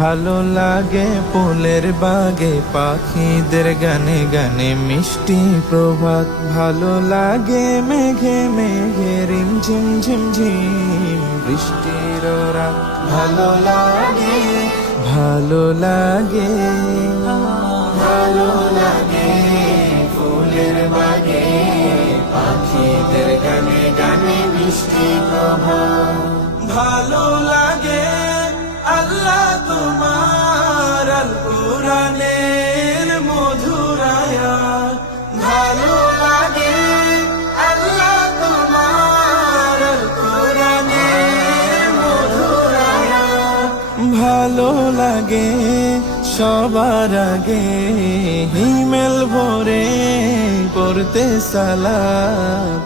ভালো লাগে ফুলের বাগে পাখিদের গানে গানে মিষ্টি প্রভাত। ভালো লাগে মেঘে মেঘে রিমঝিম ঝিমঝিম বৃষ্টির রাত। ভালো লাগে ভালো লাগে ভালো লাগে ফুলের বাগে পাখিদের গানে গানে মিষ্টি প্রভাত। ভালো লাগে আল্লাহ তোমার আল কুরআনের মধুর আয়াত। ভালো লাগে আল্লাহ তোমার আল কুরআনের মধুর আয়াত। ভালো লাগে সবার আগে হিমেল ভরে পড়তে সালাত।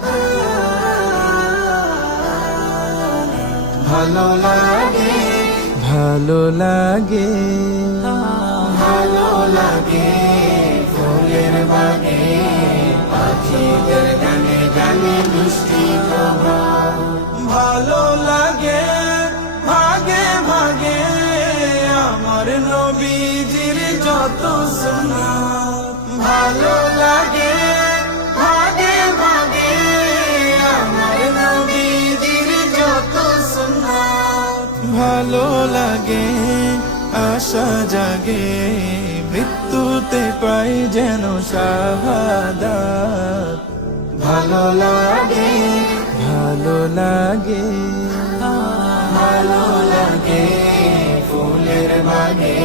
ভালো লাগে ভালো লাগে ভালো লাগে ফুলের বাগে পাখিদের গানে গানে মিষ্টি প্রভাত। ভালো লাগে ভাগে ভাগে আমার নবীজির যত সুন্নাত। ভালো লাগে ভাগে ভাগে আমার নবীজির যত সুন্নাত। ভালো লাগে আশা জাগে মৃত্যুতে পাই যেন শাহাদাত। ভালো লাগে ভালো লাগে ভালো লাগে ফুলের বাগে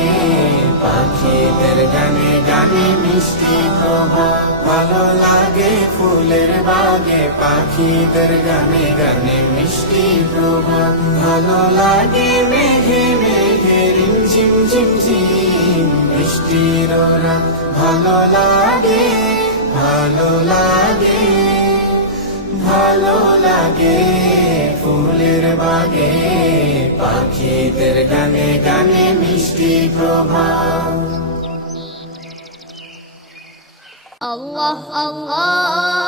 পাখিদের গানে গানে মিষ্টি প্রভাত। ভালো লাগে ফুলের বাগে পাখিদের গানে গানে মিষ্টি প্রভাত। ভালো লাগে মেঘে মেঘে রিমঝিম ঝিমঝিম বৃষ্টির রাত। ভালো লাগে ভালো লাগে ভালো লাগে ফুলের বাগে পাখিদের গানে গানে মিষ্টি প্রভাত। Allah Allah